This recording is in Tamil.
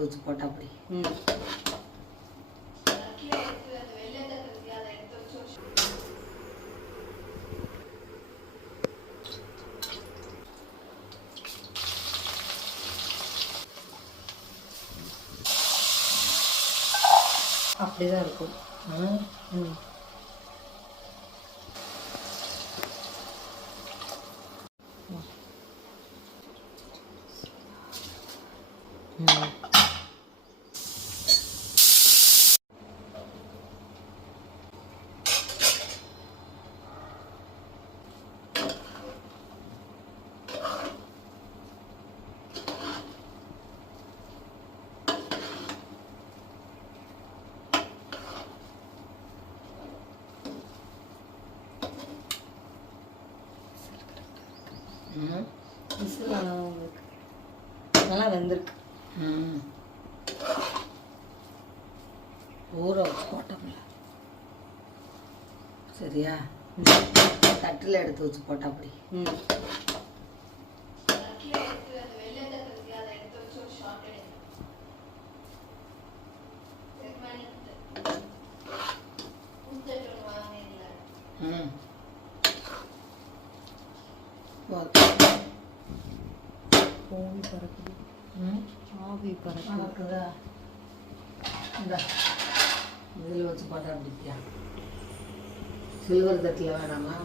எடுத்து வச்சு போட்டா அப்படி. அப்படிதான் இருக்கும். நல்லா வெந்திருக்கு. ஊற வச்சு போட்டோம்ல, சரியா? தட்டில் எடுத்து வச்சு போட்டா அப்படி. ஆவி பறக்குது. ஆவி பறக்குதா? இந்த இதில் வச்சு போட்டா அப்படியா? சில்வர் தட்டில் வேணாமா?